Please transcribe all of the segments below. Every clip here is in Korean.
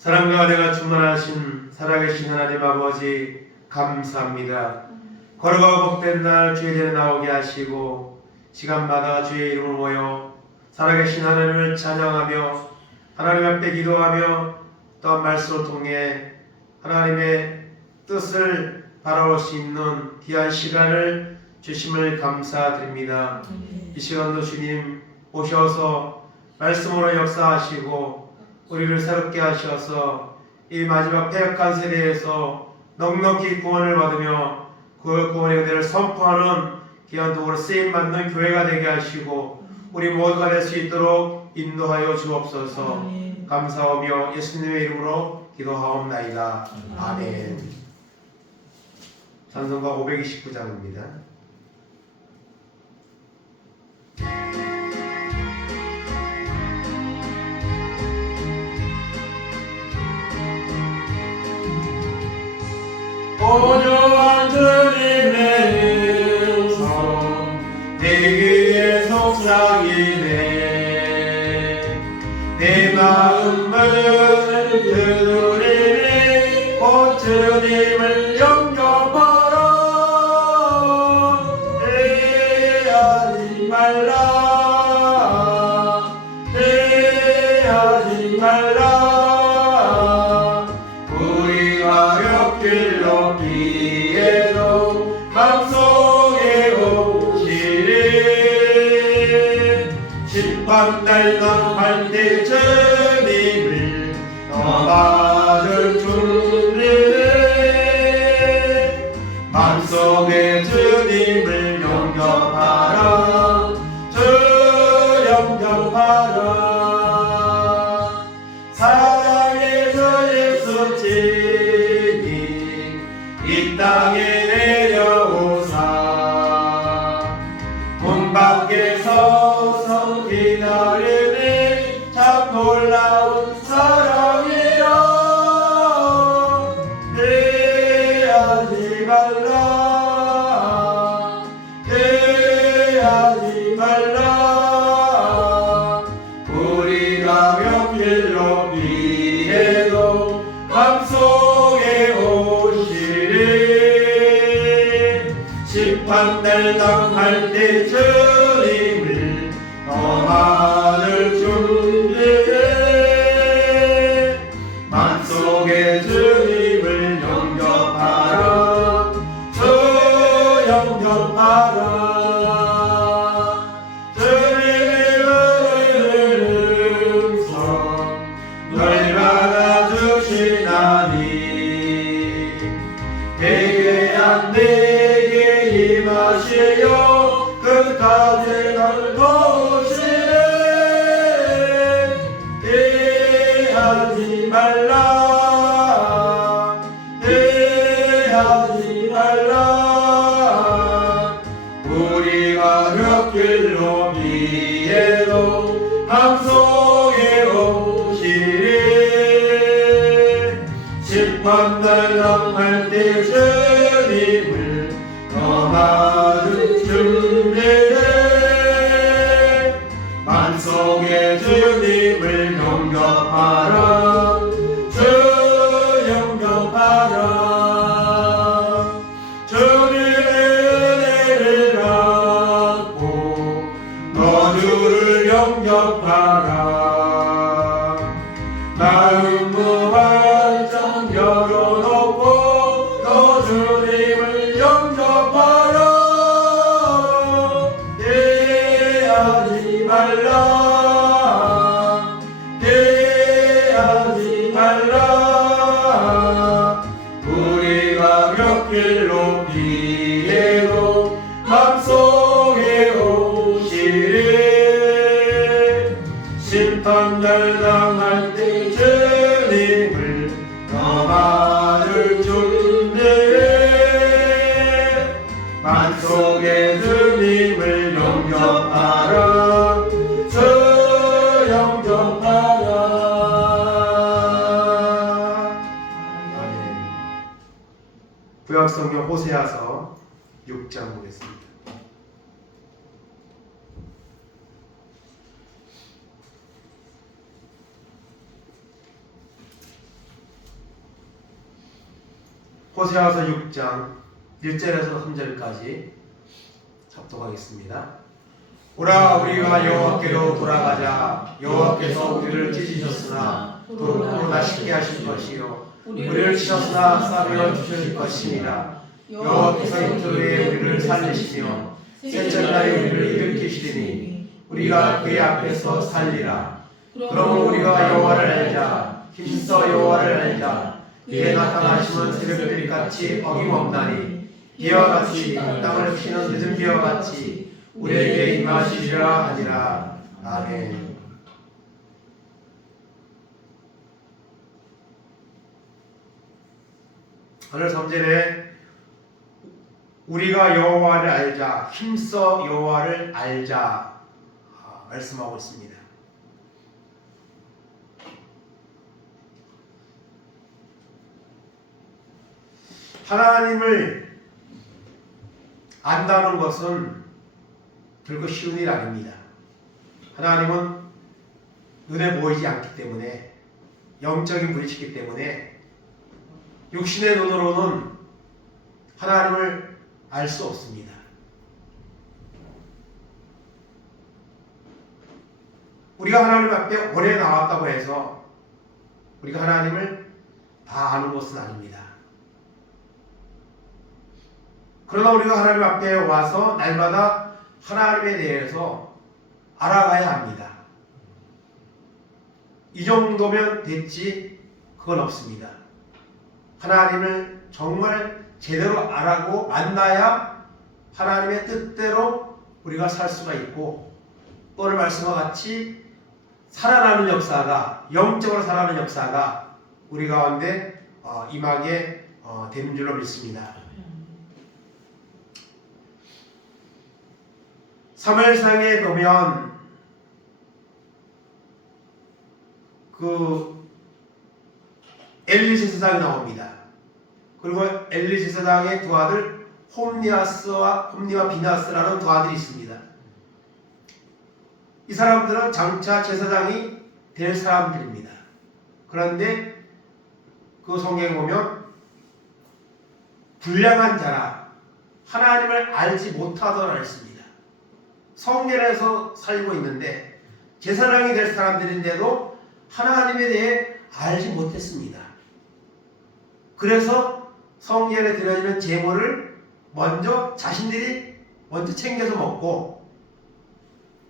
사랑과 은혜가 충만하신 살아계신 하나님 아버지 감사합니다. 걸어가고 복된 날 주의 전에 나오게 하시고 시간마다 주의 이름을 모여 살아계신 하나님을 찬양하며 하나님 앞에 기도하며 또한 말씀을 통해 하나님의 뜻을 바라볼 수 있는 귀한 시간을 주심을 감사드립니다. 이 시간도 주님 오셔서 말씀으로 역사하시고 우리를 새롭게 하셔서 이 마지막 패역한 세대에서 넉넉히 구원을 받으며 그 구원의 은혜를 선포하는 귀한 도구로 쓰임받는 교회가 되게 하시고 우리 모두가 될 수 있도록 인도하여 주옵소서. 감사하며 예수님의 이름으로 기도하옵나이다. 아멘. 찬송가 529장입니다. 온유한 주님의 음성 내 귀에 속삭이네. 내 마음을 들으리니 곧 주님을 영접하라. 피하지 말라, 피하지 말라. 우리가 옆길로 피해도 맘속에 오시리. 심판날 넘할 때 주님을 넘어줄 준비를. 맘속에 주님을 영접하라, 주 영접하라. 사랑의 주 예수 주님 이 땅에 내려오사 문 밖에 서서 기다리니 참 놀라운 사랑이라. 피하지 말라, 피하지 말라. 우리가 몇 길로 피해도 맘속에 오시리. 심판날 당할 때 주님을 넘어줄 준비해. 맘속에 주님을 영접하라, 주 영접하라. 주님의 음성 널 받아주시나니 회개한 내게 임하시어 끝까지 널 도우시네. 피하지 말라, 피하지 말라. 우리가 몇 길로 미해도 맘속에 오시리. 심판날 넘할 때 주님을 넘어줄 준비해. 맘속에 주님을 영접하라, 주 영접하라. 주님의 은혜를 받고 너 주를 영접하라. 마음 무한정 열어놓고 너 주님을 영접하라. 피하지 말라, 피하지 말라. 우리가 몇 길로 피해도 맘속에 오시리. 심판날 당할 때 주님을 넘어줄 준비해. 맘속에 주님을 영접하라, 주 영접하라. 아멘. 구약성경 호세아서 6장 보겠습니다. 호세아서 6장 1절에서 3절까지 합독하겠습니다. 오라 우리가 여호와께로 돌아가자. 여호와께서 우리를 찢으셨으나 도로 다시게 하실 것이요 우리를 치셨으나 싸매어 주실 것입니다. 여호와께서 이틀에 우리를 살리시며 셋째 날에 우리를 일으키시리니 우리가 그의 앞에서 살리라. 그러므로 우리가 여호와를 알자. 힘써 여호와를 알자. 그의 나타나심은 새벽별같이 어김없나니 비와 같이 땅을 피는 늦은 비와 같이 우리에게 임하시리라 하니라. 아멘. 오늘 3절에 우리가 여호와를 알자, 힘써 여호와를 알자 말씀하고 있습니다. 하나님을 안다는 것은 결코 쉬운 일 아닙니다. 하나님은 눈에 보이지 않기 때문에, 영적인 분이시기 때문에 육신의 눈으로는 하나님을 알 수 없습니다. 우리가 하나님 앞에 오래 나왔다고 해서 우리가 하나님을 다 아는 것은 아닙니다. 그러나 우리가 하나님 앞에 와서 날마다 하나님에 대해서 알아가야 합니다. 이 정도면 됐지 그건 없습니다. 하나님을 정말 제대로 알아고 만나야 하나님의 뜻대로 우리가 살 수가 있고, 오늘 말씀과 같이 살아나는 역사가, 영적으로 살아나는 역사가 우리 가운데 임하게 되는 줄로 믿습니다. 사무엘상에 보면 그 엘리 제사장이 나옵니다. 그리고 엘리 제사장의 두 아들 홈니와 비나스라는 두 아들이 있습니다. 이 사람들은 장차 제사장이 될 사람들입니다. 그런데 그 성경에 보면 불량한 자라, 하나님을 알지 못하더라 했습니다. 성전에서 살고 있는데 제사장이 될 사람들인데도 하나님에 대해 알지 못했습니다. 그래서 성전에 드려지는 제물을 먼저 자신들이 먼저 챙겨서 먹고,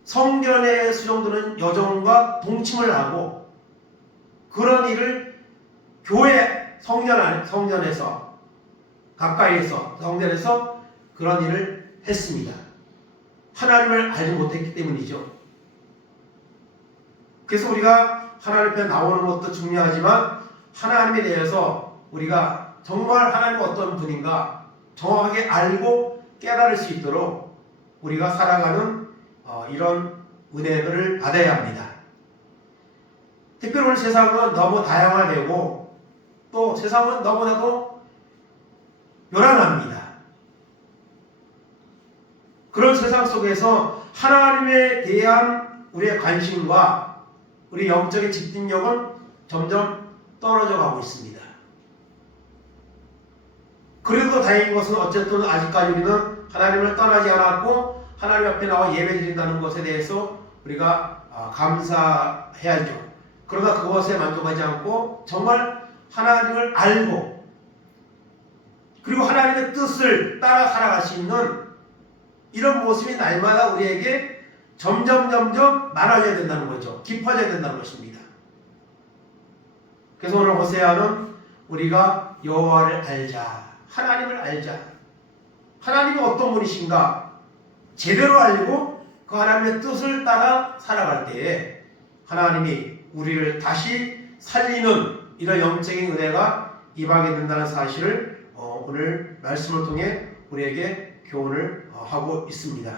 성전에 수종드는 여종과 동침을 하고, 그런 일을 교회 성전에서 가까이에서 성전에서 그런 일을 했습니다. 하나님을 알지 못했기 때문이죠. 그래서 우리가 하나님 앞에 나오는 것도 중요하지만 하나님에 대해서 우리가 정말 하나님은 어떤 분인가 정확하게 알고 깨달을 수 있도록 우리가 살아가는 이런 은혜를 받아야 합니다. 특별히 오늘 세상은 너무 다양화되고 또 세상은 너무나도 요란합니다. 그런 세상 속에서 하나님에 대한 우리의 관심과 우리 영적인 집중력은 점점 떨어져 가고 있습니다. 그래도 다행인 것은 어쨌든 아직까지 우리는 하나님을 떠나지 않았고 하나님 앞에 나와 예배드린다는 것에 대해서 우리가 감사해야죠. 그러나 그것에 만족하지 않고 정말 하나님을 알고 그리고 하나님의 뜻을 따라 살아갈 수 있는 이런 모습이 날마다 우리에게 점점 많아져야 된다는 거죠. 깊어져야 된다는 것입니다. 그래서 오늘 호세아는 우리가 여호와를 알자, 하나님을 알자, 하나님이 어떤 분이신가 제대로 알고 그 하나님의 뜻을 따라 살아갈 때에 하나님이 우리를 다시 살리는 이런 영적인 은혜가 임하게 된다는 사실을 오늘 말씀을 통해 우리에게 교훈을 하고 있습니다.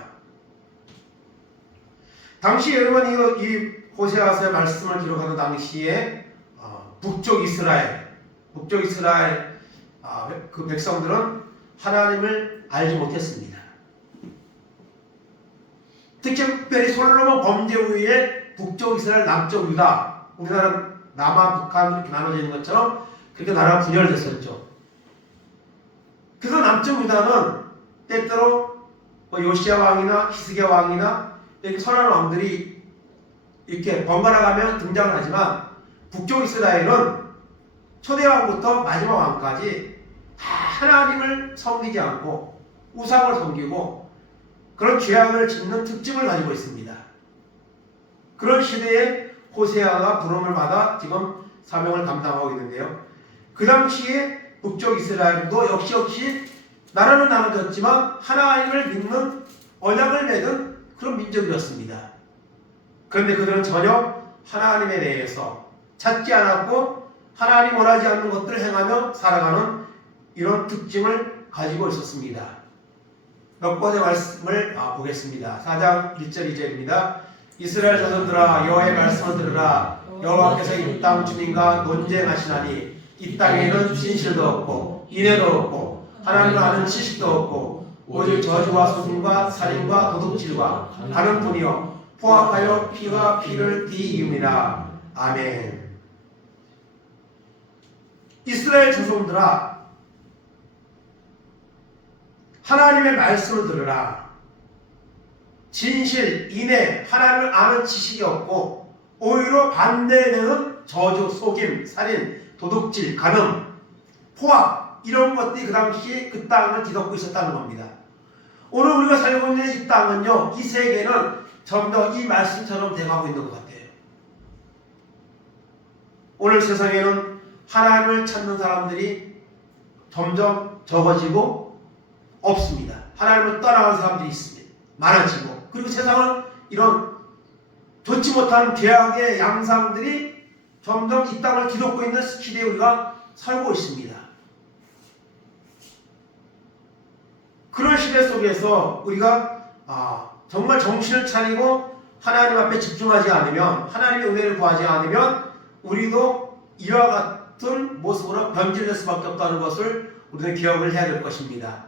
당시 여러분 이 호세아서의 말씀을 기록하는 당시에 북쪽 이스라엘 그 백성들은 하나님을 알지 못했습니다. 특별히 솔로몬 범죄 후에 북쪽 이스라엘, 남쪽 유다, 우리나라 남한, 북한 이렇게 나눠져 있는 것처럼 그렇게 나라가 분열됐었죠. 그래서 남쪽 유다는 때때로 요시야 왕이나 히스기야 왕이나 이렇게 선한 왕들이 이렇게 번갈아 가며 등장을 하지만 북쪽 이스라엘은 초대 왕부터 마지막 왕까지 다 하나님을 섬기지 않고 우상을 섬기고 그런 죄악을 짓는 특징을 가지고 있습니다. 그런 시대에 호세아가 부름을 받아 지금 사명을 감당하고 있는데요. 그 당시에 북쪽 이스라엘도 역시 나라는 나눠졌지만 하나님을 믿는 언약을 맺은 그런 민족이었습니다. 그런데 그들은 전혀 하나님에 대해서 찾지 않았고 하나님 원하지 않는 것들을 행하며 살아가는 이런 특징을 가지고 있었습니다. 몇 번의 말씀을 보겠습니다. 4장 1절 2절입니다. 이스라엘 자손들아 여호와의 말씀을 들으라. 여호와께서 이 땅 주민과 논쟁하시나니 이 땅에는 진실도 없고 인애도 없고 하나님을 아는 지식도 없고 오직 저주와 속임과 살인과 도둑질과 가는 뿐이요 포악하여 피와 피를 뒤이음이라. 아멘. 이스라엘 자손들아 하나님의 말씀을 들으라. 진실, 인애, 하나님을 아는 지식이 없고 오히려 반대되는 저주, 속임, 살인, 도둑질, 간음, 포악 이런 것들이 그 당시 그 땅을 뒤덮고 있었다는 겁니다. 오늘 우리가 살고 있는 이 땅은요, 이 세계는 점점 이 말씀처럼 돼가고 있는 것 같아요. 오늘 세상에는 하나님을 찾는 사람들이 점점 적어지고 없습니다. 하나님을 떠나간 사람들이 있습니다. 많아지고 그리고 세상은 이런 좋지 못한 죄악의 양상들이 점점 이 땅을 뒤덮고 있는 시대에 우리가 살고 있습니다. 그런 시대 속에서 우리가 정말 정신을 차리고 하나님 앞에 집중하지 않으면 하나님의 은혜를 구하지 않으면 우리도 이와 같은 모습으로 변질될 수밖에 없다는 것을 우리는 기억을 해야 될 것입니다.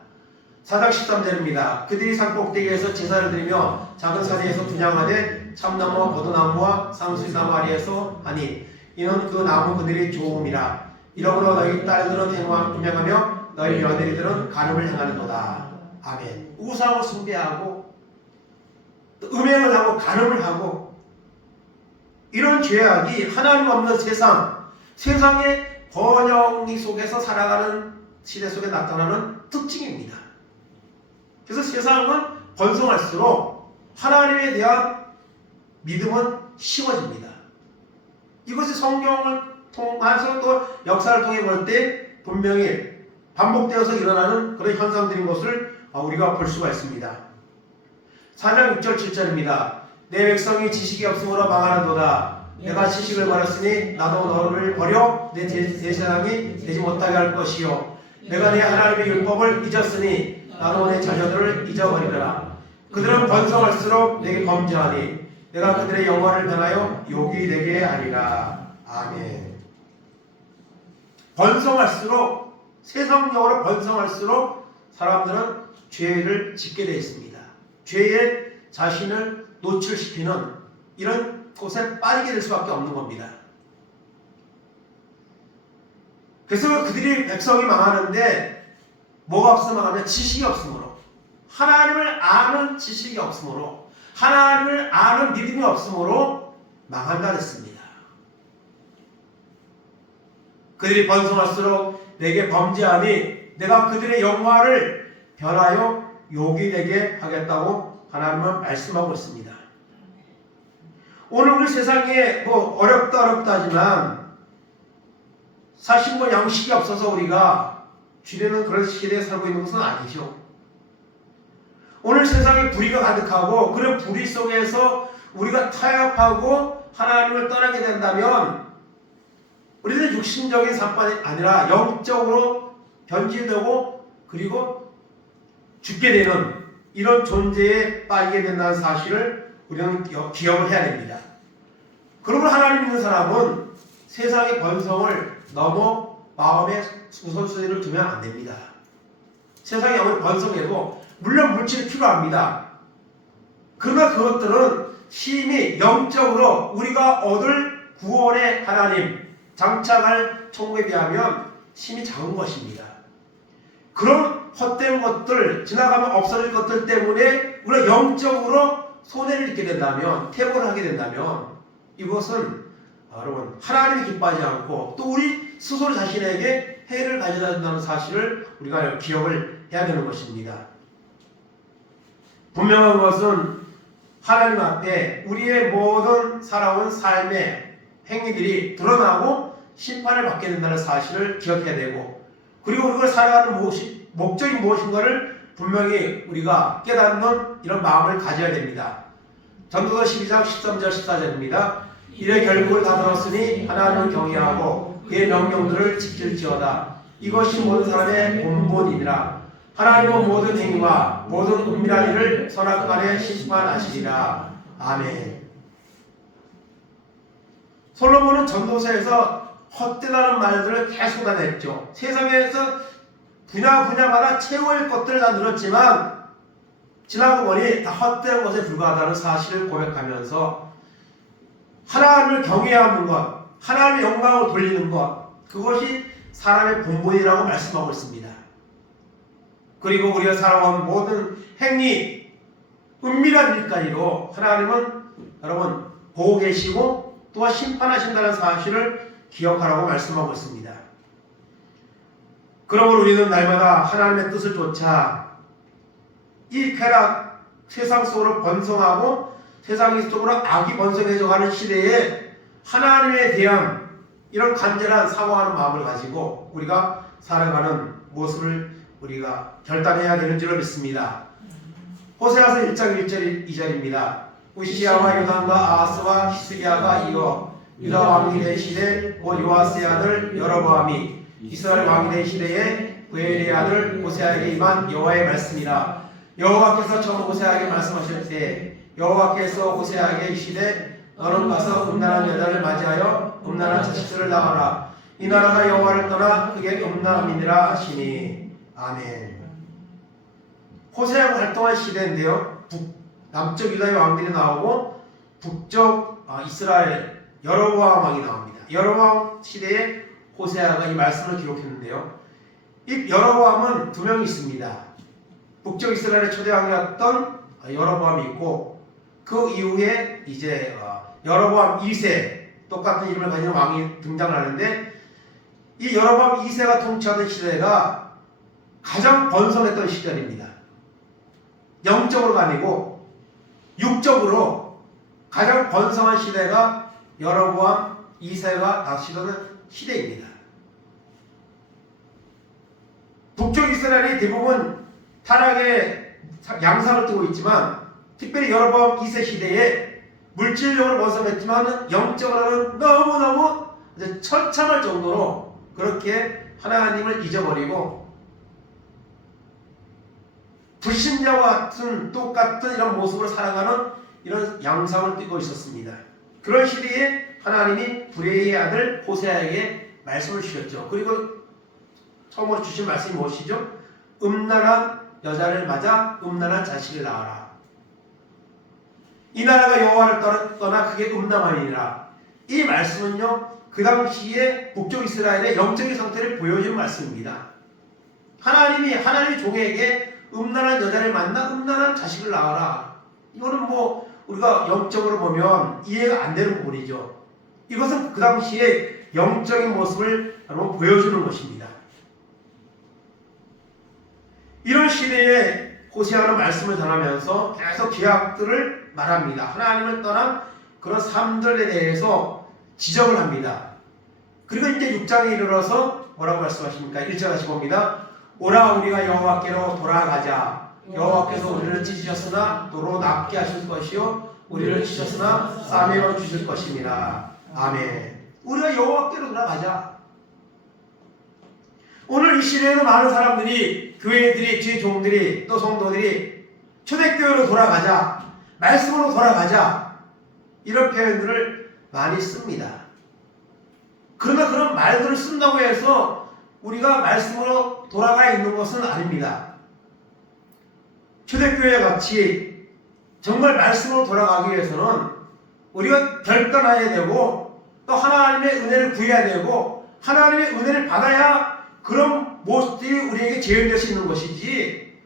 4장 13절입니다. 그들이 산 꼭대기에서 제사를 드리며 작은 산에서 분향하되 참나무와 포도나무와 상수나무 아래에서 하니 이는 그 나무 그들이 좋음이라. 이러므로 너희 딸들은 행함을 분향하며 너희 며느리들은 간음을 행하는도다. 아멘. 우상을 숭배하고 음행을 하고 간음을 하고 이런 죄악이 하나님 없는 세상의 번영이 속에서 살아가는 시대 속에 나타나는 특징입니다. 그래서 세상은 번성할수록 하나님에 대한 믿음은 쉬워집니다. 이것이 성경을 통해서 또 역사를 통해 볼 때 분명히 반복되어서 일어나는 그런 현상들인 것을 우리가 볼 수가 있습니다. 4장 6절 7절입니다. 내 백성이 지식이 없으므로 망하는도다. 내가 지식을 버렸으니 나도 너를 버려 내 제사장이 되지 못하게 할 것이요 내가 내 하나님의 율법을 잊었으니 나도 내 자녀들을 잊어버리더라. 그들은 번성할수록 내게 범죄하니 내가 그들의 영광을 변하여 욕이 되게 하리라. 아멘. 번성할수록 세상적으로 번성할수록 사람들은 죄를 짓게 되어 있습니다. 죄에 자신을 노출시키는 이런 곳에 빠지게 될 수밖에 없는 겁니다. 그래서 그들이 백성이 망하는데 뭐가 없어 망하면 지식이 없으므로 하나님을 아는 지식이 없으므로 하나님을 아는 믿음이 없으므로 망한다 했습니다. 그들이 번성할수록 내게 범죄하니 내가 그들의 영화를 변하여 욕이 되게 하겠다고 하나님은 말씀하고 있습니다. 오늘 우리 세상에 어렵다 하지만 사실 양식이 없어서 우리가 주려는 그런 시대에 살고 있는 것은 아니죠. 오늘 세상에 불의가 가득하고 그런 불의 속에서 우리가 타협하고 하나님을 떠나게 된다면 우리는 육신적인 삶만이 아니라 영적으로 변질되고 그리고 죽게 되는 이런 존재에 빠지게 된다는 사실을 우리는 기억을 해야 됩니다. 그러므로 하나님 믿는 사람은 세상의 번성을 너무 마음에 우선순위를 두면 안 됩니다. 세상이 아무리 번성해도 물론 물질이 필요합니다. 그러나 그것들은 심히 영적으로 우리가 얻을 구원의 하나님, 장착할 천국에 비하면 심히 작은 것입니다. 그런 헛된 것들, 지나가면 없어질 것들 때문에 우리가 영적으로 손해를 입게 된다면, 태고를 하게 된다면 이것은 여러분 하나님이 기뻐하지 않고 또 우리 스스로 자신에게 해를 가져다 준다는 사실을 우리가 기억을 해야 되는 것입니다. 분명한 것은 하나님 앞에 우리의 모든 살아온 삶의 행위들이 드러나고 심판을 받게 된다는 사실을 기억해야 되고, 그리고 우리가 살아가는 목적이 무엇인가를 분명히 우리가 깨닫는 이런 마음을 가져야 됩니다. 전도서 12장 13절 14절입니다. 이래 결국을 다 들었으니 하나님을 경외하고 그의 명령들을 지킬지어다. 이것이 모든 사람의 본분이니라. 하나님은 모든 행위와 모든 은밀한 일을 선악간에 심판하시리라. 아멘. 솔로몬은 전도서에서 헛되다는 말들을 계속 쏟아냈죠. 세상에서 분야마다 최고의 것들을 다 늘었지만 지나고 보니 다 헛된 것에 불과하다는 사실을 고백하면서 하나님을 경외하는 것, 하나님의 영광을 돌리는 것, 그것이 사람의 본분이라고 말씀하고 있습니다. 그리고 우리가 살아온 모든 행위, 은밀한 일까지도 하나님은 여러분 보고 계시고 또한 심판하신다는 사실을 기억하라고 말씀하고 있습니다. 그러므로 우리는 날마다 하나님의 뜻을 쫓아 이 쾌락, 세상 속으로 번성하고 세상 속으로 악이 번성해져가는 시대에 하나님에 대한 이런 간절한 사모하는 마음을 가지고 우리가 살아가는 모습을 우리가 결단해야 되는 줄로 믿습니다. 호세아서 1장 1절 2절입니다. 우시아와 요담과 아하스와 히스기야가 이어 유다 왕이 된 시대 곧 요아스의 아들 여로보암이 이스라엘 왕이 된 시대에 부엘의 아들 호세아에게 임한 여호와의 말씀이라. 여호와께서 처음 호세아에게 말씀하실 때 여호와께서 호세아에게 이르시되 너는 가서 음란한 여자를 맞이하여 음란한 자식들을 낳아라. 이 나라가 여호와를 떠나 그게 음란함이니라 하시니. 아멘. 호세아가 활동한 시대인데요. 남쪽 유다의 왕들이 나오고 북쪽 이스라엘 여로보암 왕이 나옵니다. 여로보암 시대에 호세아가 이 말씀을 기록했는데요. 이 여로보암은 두 명이 있습니다. 북쪽 이스라엘의 초대 왕이었던 여로보암이 있고 그 이후에 이제 여로보암 2세 똑같은 이름을 가진 왕이 등장하는데 이 여로보암 2세가 통치하던 시대가 가장 번성했던 시절입니다. 영적으로가 아니고 육적으로 가장 번성한 시대가 여로보암 2세가 다스리던 시대입니다. 북쪽 이스라엘이 대부분 타락의 양상을 띠고 있지만 특별히 여로보암 2세 시대에 물질적으로 번성했지만 영적으로는 너무너무 처참할 정도로 그렇게 하나님을 잊어버리고 불신자와 같은 똑같은 이런 모습으로 살아가는 이런 양상을 띠고 있었습니다. 그런 시대에 하나님이 부레이의 아들 호세아에게 말씀을 주셨죠. 그리고 처음으로 주신 말씀이 무엇이죠? 음란한 여자를 맞아 음란한 자식을 낳아라. 이 나라가 여호와를 떠나 그게 음란함이니라. 이 말씀은요 그 당시에 북쪽 이스라엘의 영적인 상태를 보여주는 말씀입니다. 하나님의 종에게 음란한 여자를 만나 음란한 자식을 낳아라. 이거는 뭐 우리가 영적으로 보면 이해가 안 되는 부분이죠. 이것은 그 당시에 영적인 모습을 여러분 보여주는 것입니다. 이런 시대에 호세아는 말씀을 전하면서 계속 기약들을 말합니다. 하나님을 떠난 그런 삶들에 대해서 지적을 합니다. 그리고 이제 6장에 이르러서 뭐라고 말씀하십니까? 1절 다시 봅니다. 오라 우리가 여호와께로 돌아가자. 여호와께서 우리를 찢으셨으나 도로 낫게 하실 것이요 우리를 치셨으나 싸매어 주실 것입니다. 아멘. 우리가 여호와께로 돌아가자. 오늘 이 시대에도 많은 사람들이 교회들이 주의 종들이 또 성도들이 초대교회로 돌아가자, 말씀으로 돌아가자 이런 표현들을 많이 씁니다. 그러나 그런 말들을 쓴다고 해서 우리가 말씀으로 돌아가 있는 것은 아닙니다. 초대교회 같이 정말 말씀으로 돌아가기 위해서는 우리가 결단해야 되고 또 하나님의 은혜를 구해야 되고 하나님의 은혜를 받아야 그런 모습들이 우리에게 재현될 수 있는 것이지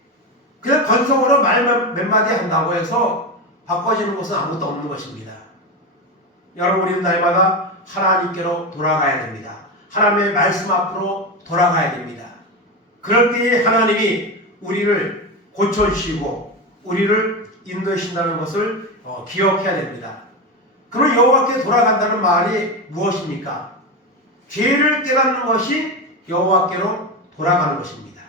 그냥 건성으로 말 몇 마디 한다고 해서 바꿔지는 것은 아무것도 없는 것입니다. 여러분, 우리는 날마다 하나님께로 돌아가야 됩니다. 하나님의 말씀 앞으로 돌아가야 됩니다. 그럴 때에 하나님이 우리를 고쳐주시고 우리를 인도하신다는 것을 기억해야 됩니다. 그럼 여호와께 돌아간다는 말이 무엇입니까? 죄를 깨닫는 것이 여호와께로 돌아가는 것입니다.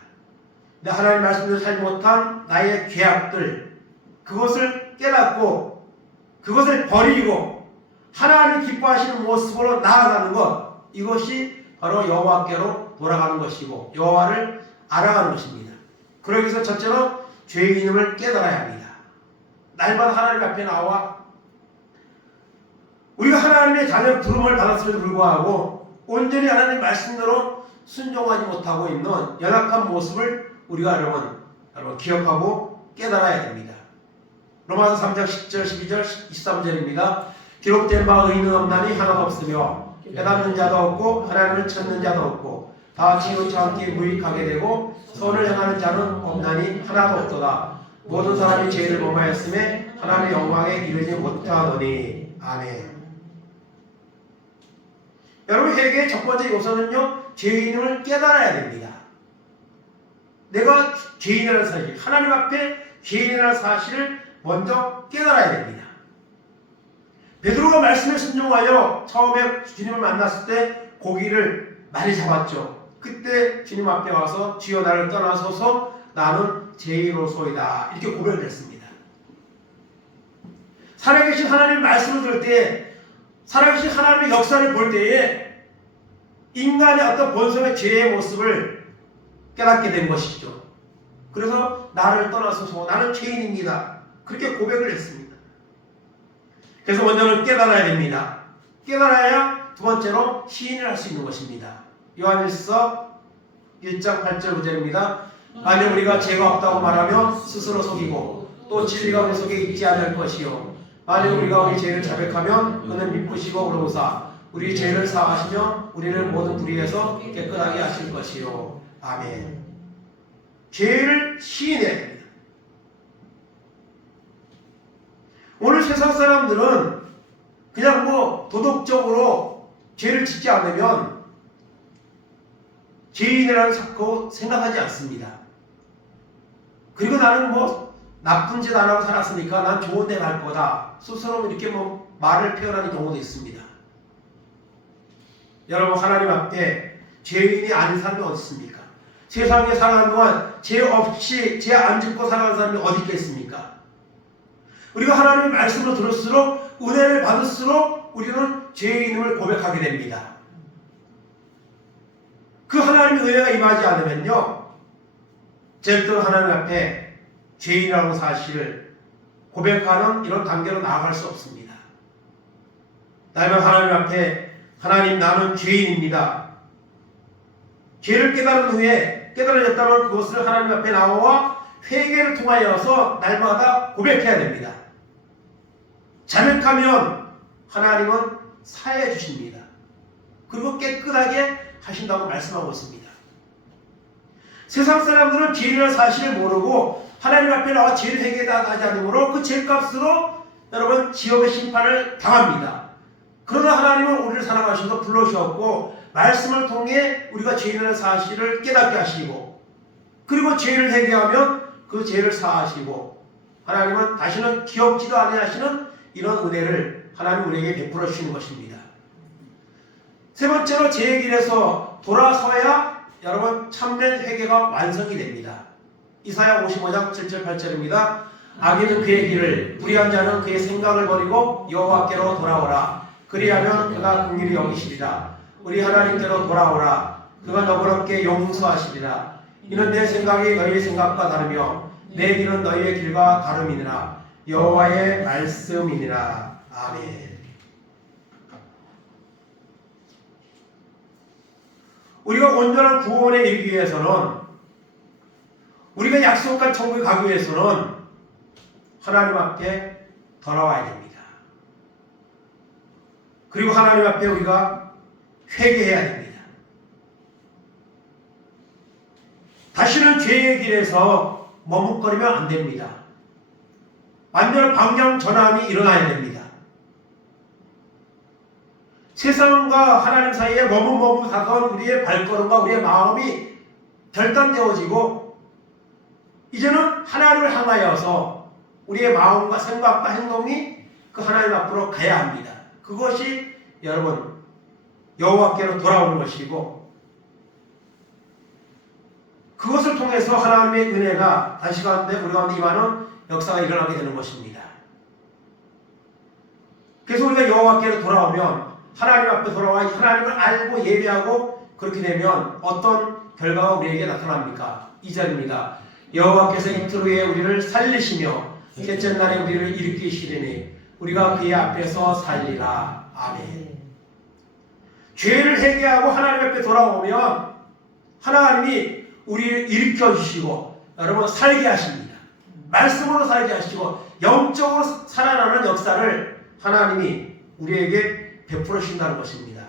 근데 하나님 말씀대로 살지 못한 나의 죄악들, 그것을 깨닫고 그것을 버리고 하나님 기뻐하시는 모습으로 나아가는 것, 이것이 바로 여호와께로 돌아가는 것이고 여호와를 알아가는 것입니다. 그러기 위해서 첫째로 죄인임을 깨달아야 합니다. 날마다 하나님 앞에 나와 우리가 하나님의 자녀 부름을 받았음에도 불구하고 온전히 하나님 말씀대로 순종하지 못하고 있는 연약한 모습을 우리가 여러분 기억하고 깨달아야 됩니다. 로마서 3장 10절, 12절, 23절입니다. 기록된 바 의인은 없나니 하나도 없으며 깨닫는 자도 없고 하나님을 찾는 자도 없고 다 지극히 함께 무익하게 되고 선을 행하는 자는 없나니 하나도 없도다. 모든 사람이 죄를 범하였음에 하나님의 영광에 이르지 못하더니. 아멘. 여러분, 회개의 첫 번째 요소는요, 죄인임을 깨달아야 됩니다. 내가 죄인이라는 사실, 하나님 앞에 죄인이라는 사실을 먼저 깨달아야 됩니다. 베드로가 말씀에 순종하여 처음에 주님을 만났을 때 고기를 많이 잡았죠. 그때 주님 앞에 와서 주여 나를 떠나소서 나는 죄인으로소이다, 이렇게 고백을 했습니다. 살아계신 하나님 말씀을 들을 때, 살아계신 하나님의 역사를 볼 때에 인간의 어떤 본성의 죄의 모습을 깨닫게 된 것이죠. 그래서 나를 떠나소서 나는 죄인입니다, 그렇게 고백을 했습니다. 그래서 먼저는 깨달아야 됩니다. 깨달아야 두 번째로 시인을 할 수 있는 것입니다. 요한일서 1장 8절 9절입니다. 만약 우리가 죄가 없다고 말하면 스스로 속이고 또 진리가 우리 속에 있지 않을 것이요 만약 우리가 우리 죄를 자백하면 그는 미쁘시고 의로우사 우리 죄를 사하시며 우리를 모든 불의에서 깨끗하게 하실 것이요. 아멘. 죄를 시인해야 됩니다. 오늘 세상 사람들은 그냥 도덕적으로 죄를 짓지 않으면 죄인이라는 생각하지 않습니다. 그리고 나는 나쁜 짓 안 하고 살았으니까 난 좋은 데 갈 거다, 스스로 이렇게 말을 표현하는 경우도 있습니다. 여러분, 하나님 앞에 죄인이 아닌 사람이 어디 있습니까? 세상에 살아가는 동안 죄 없이 죄 안 짓고 살아가는 사람이 어디 있겠습니까? 우리가 하나님의 말씀을 들을수록 은혜를 받을수록 우리는 죄인임을 고백하게 됩니다. 그 하나님의 은혜가 임하지 않으면요, 절대로 하나님 앞에 죄인이라는 사실을 고백하는 이런 단계로 나아갈 수 없습니다. 날마다 하나님 앞에 하나님 나는 죄인입니다. 죄를 깨달은 후에 깨달아졌다면 그것을 하나님 앞에 나와 회개를 통하여서 날마다 고백해야 됩니다. 자백하면 하나님은 사해 주십니다. 그리고 깨끗하게 하신다고 말씀하고 있습니다. 세상 사람들은 죄인이라는 사실을 모르고 하나님 앞에 나와 죄를 회개하지 않으므로 그 죄값으로 여러분 지옥의 심판을 당합니다. 그러나 하나님은 우리를 사랑하셔서 불러주셨고 말씀을 통해 우리가 죄인이라는 사실을 깨닫게 하시고 그리고 죄를 회개하면 그 죄를 사하시고 하나님은 다시는 기억지도 아니하시는 이런 은혜를 하나님 우리에게 베풀어 주시는 것입니다. 세 번째로 죄의 길에서 돌아서야 여러분 참된 회개가 완성이 됩니다. 이사야 55장 7절 8절입니다. 악인은 그의 길을 불의한 자는 그의 생각을 버리고 여호와께로 돌아오라. 그리하면 그가 긍휼히 여기시리라. 우리 하나님께로 돌아오라. 그가 너그럽게 용서하시리라. 이는 내 생각이 너희의 생각과 다르며 내 길은 너희의 길과 다름이니라. 여호와의 말씀이니라. 아멘. 우리가 온전한 구원에 이르기 위해서는 우리가 약속한 천국에 가기 위해서는 하나님 앞에 돌아와야 됩니다. 그리고 하나님 앞에 우리가 회개해야 됩니다. 다시는 죄의 길에서 머뭇거리면 안 됩니다. 완전 방향 전환이 일어나야 됩니다. 세상과 하나님 사이에 머뭇머뭇하던 우리의 발걸음과 우리의 마음이 결단되어지고 이제는 하나님을 향하여서 우리의 마음과 생각과 행동이 그 하나님 앞으로 가야 합니다. 그것이 여러분 여호와께로 돌아오는 것이고 그것을 통해서 하나님의 은혜가 다시 가운데 우리 가운데 임하는 역사가 일어나게 되는 것입니다. 그래서 우리가 여호와께로 돌아오면 하나님 앞에 돌아와 하나님을 알고 예배하고 그렇게 되면 어떤 결과가 우리에게 나타납니까? 2절입니다. 여호와께서 이틀 후에 우리를 살리시며 셋째 날에 우리를 일으키시리니 우리가 그의 앞에서 살리라. 아멘. 죄를 회개하고 하나님 앞에 돌아오면 하나님이 우리를 일으켜 주시고 여러분 살게 하십니다. 말씀으로 살게 하시고 영적으로 살아나는 역사를 하나님이 우리에게 베풀어 주신다는 것입니다.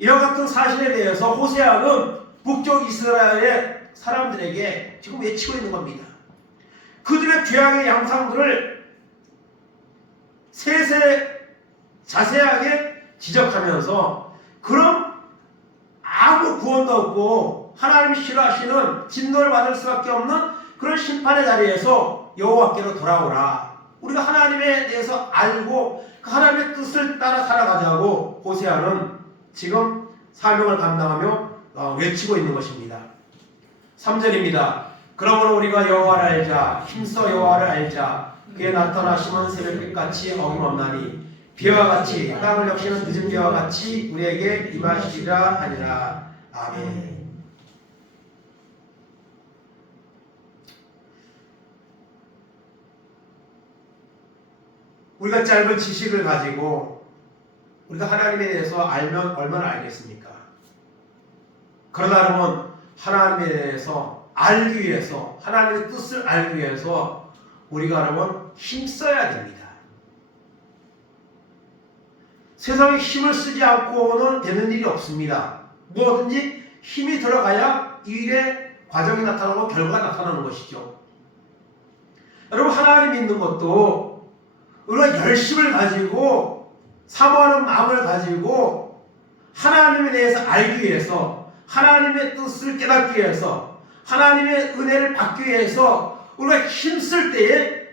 이와 같은 사실에 대해서 호세아는 북쪽 이스라엘의 사람들에게 지금 외치고 있는 겁니다. 그들의 죄악의 양상들을 자세하게 지적하면서 그럼 아무 구원도 없고 하나님이 싫어하시는 진노를 받을 수밖에 없는 그런 심판의 자리에서 여호와께로 돌아오라. 우리가 하나님에 대해서 알고 그 하나님의 뜻을 따라 살아가자고 호세아는 지금 사명을 감당하며 외치고 있는 것입니다. 3절입니다. 그러므로 우리가 여호와를 알자. 힘써 여호와를 알자. 그의 나타나심은 새벽빛같이 어김없나니 비와 같이 땅을 적시는 늦은 비와 같이 우리에게 임하시리라 하니라. 아멘. 우리가 짧은 지식을 가지고 우리가 하나님에 대해서 알면 얼마나 알겠습니까? 그러다 보면 하나님에 대해서 알기 위해서 하나님의 뜻을 알기 위해서 우리가 여러분 힘써야 됩니다. 세상에 힘을 쓰지 않고는 되는 일이 없습니다. 무엇든지 힘이 들어가야 일의 과정이 나타나고 결과가 나타나는 것이죠. 여러분 하나님 믿는 것도 우리가 열심을 가지고 사모하는 마음을 가지고 하나님에 대해서 알기 위해서 하나님의 뜻을 깨닫기 위해서 하나님의 은혜를 받기 위해서 우리가 힘쓸 때에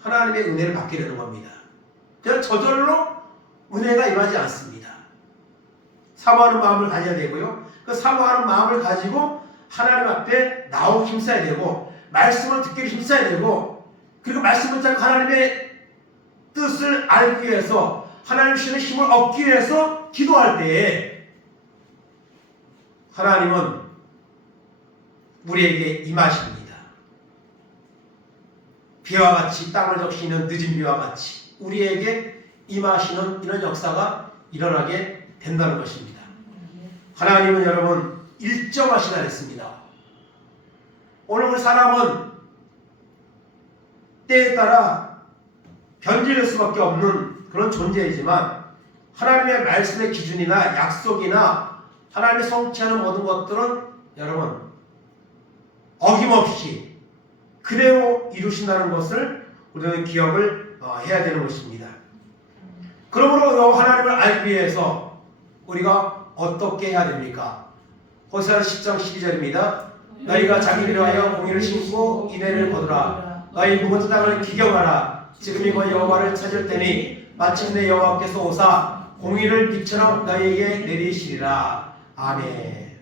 하나님의 은혜를 받게 되는 겁니다. 그래서 저절로 은혜가 임하지 않습니다. 사모하는 마음을 가져야 되고요. 그 사모하는 마음을 가지고 하나님 앞에 나오고 힘써야 되고 말씀을 듣기를 힘써야 되고 그리고 말씀을 듣고 하나님의 뜻을 알기 위해서 하나님 주시는 힘을 얻기 위해서 기도할 때에 하나님은 우리에게 임하십니다. 비와 같이 땅을 적시는 늦은 비와 같이 우리에게 임하시는 이런 역사가 일어나게 된다는 것입니다. 하나님은 여러분 일정하시다 했습니다. 오늘 우리 사람은 때에 따라 변질될 수밖에 없는 그런 존재이지만 하나님의 말씀의 기준이나 약속이나 하나님의 성취하는 모든 것들은 여러분 어김없이 그대로 이루신다는 것을 우리는 기억을 해야 되는 것입니다. 그러므로 하나님을 알기 위해서 우리가 어떻게 해야 됩니까? 호세아서 10장 12절입니다. 너희가 자기를 위하여 공의를 심고 인애를 거두라. 너희 묵은 땅을 기경하라. 지금 이거 여호와를 찾을 때니 마침내 여호와께서 오사 공의를 빛처럼 너희에게 내리시리라. 아멘.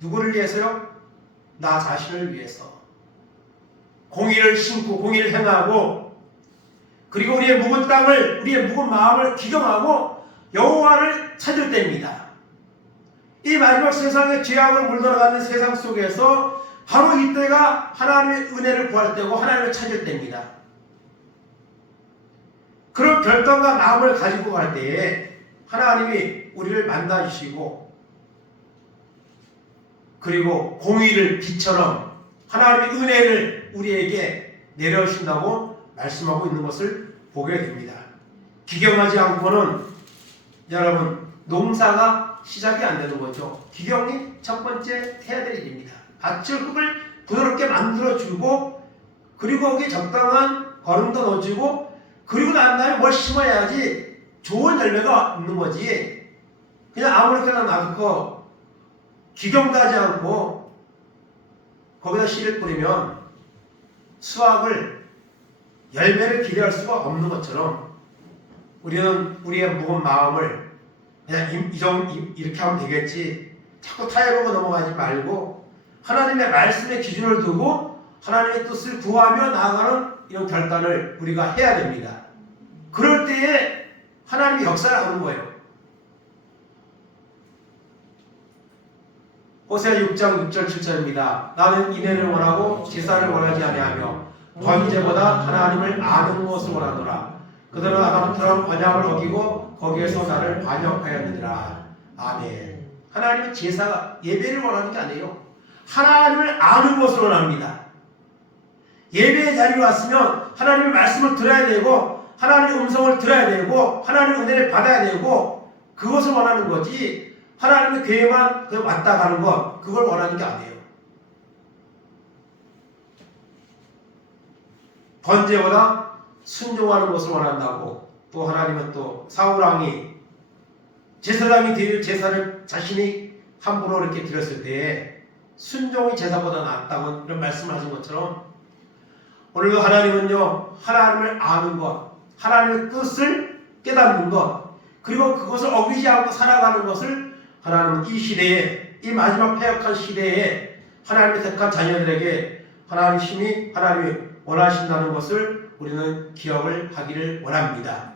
누구를 위해서요? 나 자신을 위해서. 공의를 심고 공의를 행하고 그리고 우리의 묵은 땅을 우리의 묵은 마음을 기경하고 여호와를 찾을 때입니다. 이 마지막 세상의 죄악을 물들어가는 세상 속에서 바로 이때가 하나님의 은혜를 구할 때고 하나님을 찾을 때입니다. 그런 결단과 마음을 가지고 갈 때에 하나님이 우리를 만나주시고 그리고 공의를 빛처럼 하나님의 은혜를 우리에게 내려주신다고 말씀하고 있는 것을 보게 됩니다. 기경하지 않고는 여러분 농사가 시작이 안 되는 거죠. 기경이 첫 번째 해야 될 일입니다. 밭을 흙을 부드럽게 만들어주고 그리고 거기에 적당한 거름도 넣어주고 그리고 난 다음에 뭘 심어야지 좋은 열매가 있는 거지. 그냥 아무렇게나 놔두고 기경도 하지 않고 거기다 씨를 뿌리면 수확을 열매를 기대할 수가 없는 것처럼 우리는 우리의 무거운 마음을 그냥 이렇게 하면 되겠지 자꾸 타협하고 넘어가지 말고 하나님의 말씀의 기준을 두고 하나님의 뜻을 구하며 나아가는 이런 결단을 우리가 해야 됩니다. 그럴 때에 하나님이 역사를 하는 거예요. 호세아 6장 6절 7절입니다. 나는 인애를 원하고 제사를 원하지 아니하며 번제보다 하나님을 아는 것을 원하노라. 그들은 아담처럼 언약을 어기고 거기에서 나를 반역하였느니라. 아멘. 하나님은 제사가 예배를 원하는 게 아니에요. 하나님을 아는 것을 원합니다. 예배의 자리에 왔으면 하나님의 말씀을 들어야 되고 하나님의 음성을 들어야 되고 하나님의 은혜를 받아야 되고 그것을 원하는 거지 하나님의 교회만 왔다 가는 것 그걸 원하는 게 아니에요. 번제보다 순종하는 것을 원한다고 또 하나님은 또 사울왕이 제사장이 드릴 제사를 자신이 함부로 이렇게 드렸을 때에 순종이 제사보다 낫다고 이런 말씀을 하신 것처럼 오늘도 하나님은요 하나님을 아는 것 하나님의 뜻을 깨닫는 것 그리고 그것을 어기지 않고 살아가는 것을 하나님은 이 시대에 이 마지막 패역한 시대에 하나님의 택한 자녀들에게 하나님이 원하신다는 것을 우리는 기억을 하기를 원합니다.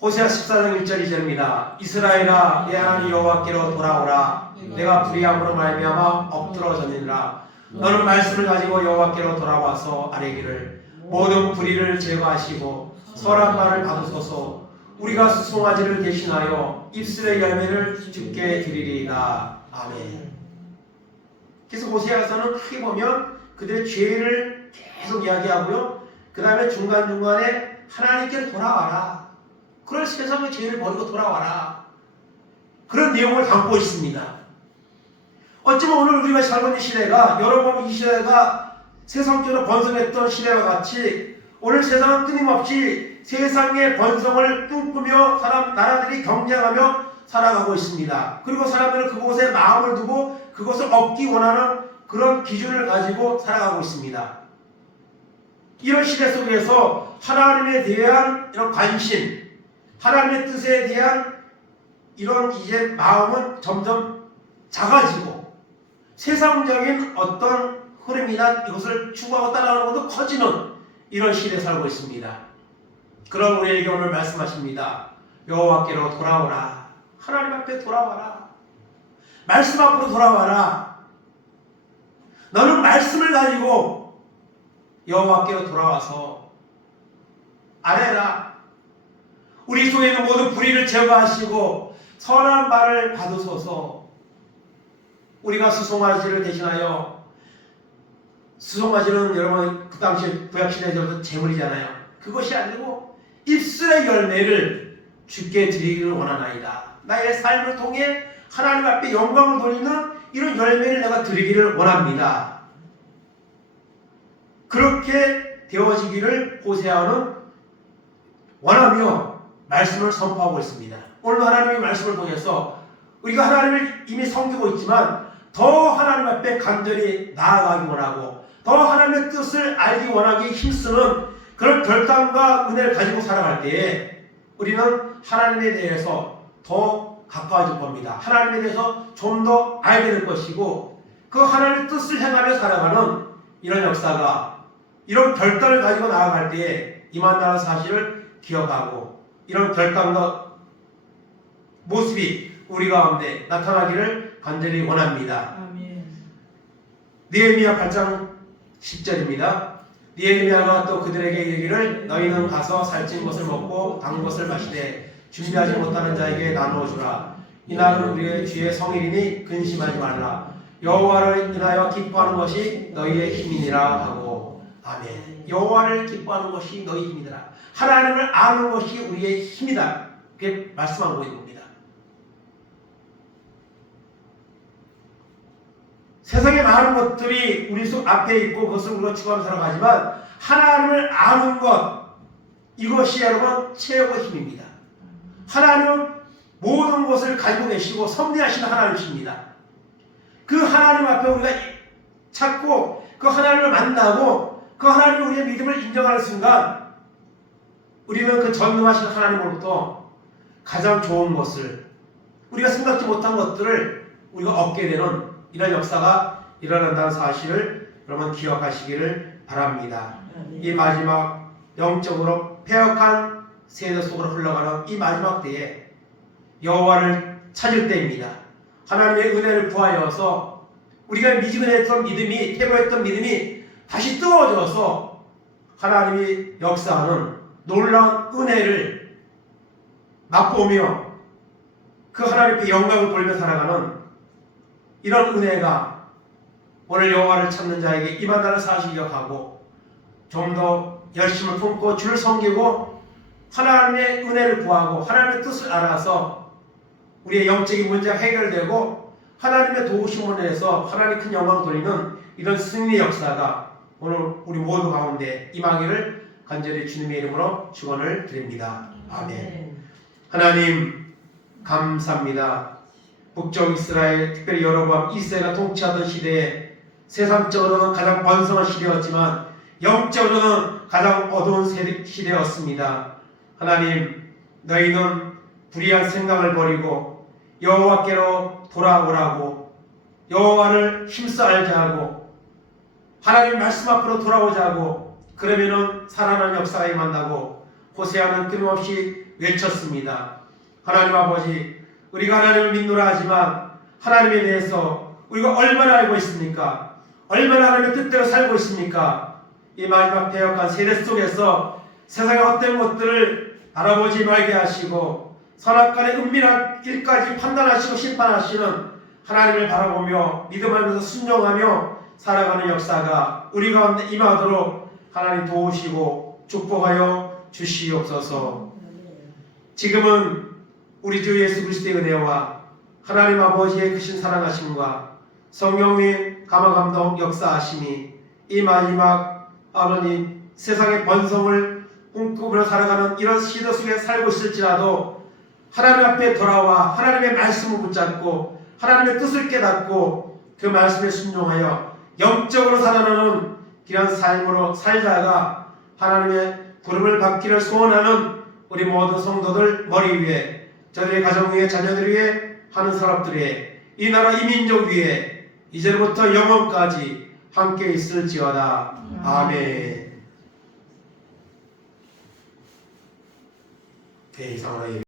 호세아 14장 1절 2절입니다. 이스라엘아 내 하나님 여호와께로 돌아오라. 내가 불의함으로 말미암아 엎드러졌느니라. 너는 말씀을 가지고 여호와께로 돌아와서 아뢰기를 모든 불의를 제거하시고 선한 말을 받으소서. 우리가 수송아지를 대신하여 입술의 열매를 주께 드리리이다. 아멘. 그래서 호세아서는 크게 보면 그들의 죄를 계속 이야기하고요. 그 다음에 중간중간에 하나님께 돌아와라. 그럴 세상의 죄를 버리고 돌아와라. 그런 내용을 담고 있습니다. 어쩌면 오늘 우리가 살고 있는 시대가 여러분 이 시대가 세상적으로 번성했던 시대와 같이 오늘 세상은 끊임없이 세상의 번성을 꿈꾸며 나라들이 경쟁하며 살아가고 있습니다. 그리고 사람들은 그곳에 마음을 두고 그것을 얻기 원하는 그런 기준을 가지고 살아가고 있습니다. 이런 시대 속에서 하나님에 대한 이런 관심, 하나님의 뜻에 대한 이런 이제 마음은 점점 작아지고 세상적인 어떤 흐름이나 이것을 추구하고 따라가는 것도 커지는 이런 시대에 살고 있습니다. 그런 우리에게 오늘 말씀하십니다. 여호와께로 돌아오라. 하나님 앞에 돌아와라. 말씀 앞으로 돌아와라. 너는 말씀을 가지고 여호와께로 돌아와서 아뢰라. 우리 속에 있는 모든 불의를 제거하시고 선한 말을 받으소서. 우리가 수송아지를 대신하여 수송아지는 여러분 그 당시 구약시대에서도 제물이잖아요. 그것이 아니고 입술의 열매를 주께 드리기를 원하나이다. 나의 삶을 통해 하나님 앞에 영광을 돌리는 이런 열매를 내가 드리기를 원합니다. 그렇게 되어지기를 호세아는 원하며 말씀을 선포하고 있습니다. 오늘 하나님의 말씀을 통해서 우리가 하나님을 이미 섬기고 있지만 더 하나님 앞에 간절히 나아가기 원하고 더 하나님의 뜻을 알기 원하기 힘쓰는 그런 결단과 은혜를 가지고 살아갈 때에 우리는 하나님에 대해서 더 가까워질 겁니다. 하나님에 대해서 좀 더 알게 될 것이고 그 하나님의 뜻을 행하며 살아가는 이런 역사가 이런 결단을 가지고 나아갈 때에 임한다는 사실을 기억하고 이런 결단과 모습이 우리 가운데 나타나기를 간절히 원합니다. 아멘. 느헤미야 8장 10절입니다. 느헤미야가 또 그들에게 이르기를 너희는 가서 살찐 것을 먹고 단 것을 마시되 준비하지 못하는 자에게 나누어 주라. 이날은 우리의 주의 성일이니 근심하지 말라. 여호와를 인하여 기뻐하는 것이 너희의 힘이니라 하고. 아멘. 여호와를 기뻐하는 것이 너희 힘이더라. 하나님을 아는 것이 우리의 힘이다. 그렇게 말씀하고 있는 겁니다. 세상의 많은 것들이 우리 속 앞에 있고 그것을 우리가 추구하며 살아가지만 하나님을 아는 것, 이것이 여러분 최고의 힘입니다. 하나님은 모든 것을 가지고 계시고 섭리하신 하나님이십니다. 그 하나님 앞에 우리가 찾고 그 하나님을 만나고 그 하나님이 우리의 믿음을 인정하는 순간 우리는 그 전능하신 하나님으로부터 가장 좋은 것을, 우리가 생각지 못한 것들을 우리가 얻게 되는 이런 역사가 일어난다는 사실을 여러분 기억하시기를 바랍니다. 이 마지막 영적으로 폐역한 세대 속으로 흘러가는 이 마지막 때에 여호와를 찾을 때입니다. 하나님의 은혜를 구하여서 우리가 미지근했던 믿음이, 퇴보했던 믿음이 다시 뜨거워져서 하나님이 역사하는 놀라운 은혜를 맛보며 그 하나님께 영광을 돌며 살아가는 이런 은혜가 오늘 여호와를 찾는 자에게 임한다는 사실을 기억하고 좀 더 열심을 품고 주를 섬기고 하나님의 은혜를 구하고 하나님의 뜻을 알아서 우리의 영적인 문제가 해결되고 하나님의 도우심을 인해서 하나님 큰 영광을 돌리는 이런 승리의 역사가 오늘 우리 모두 가운데 임하기를 간절히 주님의 이름으로 축원을 드립니다. 아멘. 하나님 감사합니다. 북쪽 이스라엘, 특별히 여로보암 2세가 통치하던 시대에 세상적으로는 가장 번성한 시대였지만 영적으로는 가장 어두운 시대였습니다. 하나님, 너희는 불의한 생각을 버리고 여호와께로 돌아오라고, 여호와를 힘써 알자 하고 하나님 말씀 앞으로 돌아오자고, 그러면은 살아나는 역사가 임한다고 호세아는 끊임없이 외쳤습니다. 하나님 아버지, 우리가 하나님을 믿노라 하지만 하나님에 대해서 우리가 얼마나 알고 있습니까? 얼마나 하나님의 뜻대로 살고 있습니까? 이 마지막 폐역한 세대 속에서 세상의 헛된 것들을 알아보지 말게 하시고 선악간의 은밀한 길까지 판단하시고 심판하시는 하나님을 바라보며 믿음하면서 순종하며 살아가는 역사가 우리 가운데 임하도록 하나님 도우시고 축복하여 주시옵소서. 지금은 우리 주 예수 그리스도의 은혜와 하나님 아버지의 크신 사랑하심과 성령의 감화감동 역사하심이 이 마지막 하나님 세상의 번성을 꿈꾸며 살아가는 이런 시대 속에 살고 있을지라도 하나님 앞에 돌아와 하나님의 말씀을 붙잡고 하나님의 뜻을 깨닫고 그 말씀에 순종하여 영적으로 살아나는 귀한 삶으로 살다가 하나님의 부름을 받기를 소원하는 우리 모든 성도들 머리 위에, 저들의 가정 위에, 자녀들 위에, 하는 사람들 위에, 이 나라 이 민족 위에 이제부터 영원까지 함께 있을지어다. 아멘. 네, 이상으로